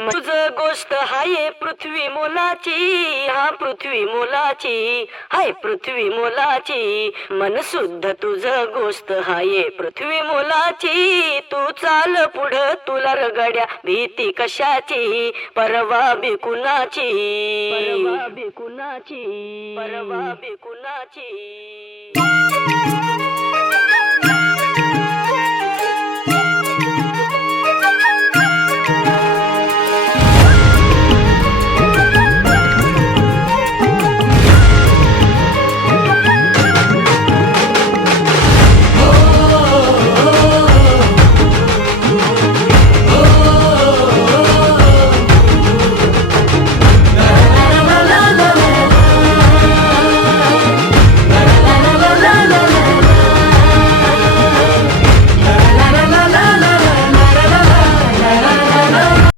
तुझ गोष्ट हाय पृथ्वी मोलाची, हा पृथ्वी मोलाची, हाय पृथ्वी मोलाची. मन शुद्ध तुझ गोष्ट हाय पृथ्वी मोलाची. तू चाल पुढं तुला रगड्या भीती कशाची, परवा बिकुनाची, परवा बिकुनाची, परवा बिकुनाची.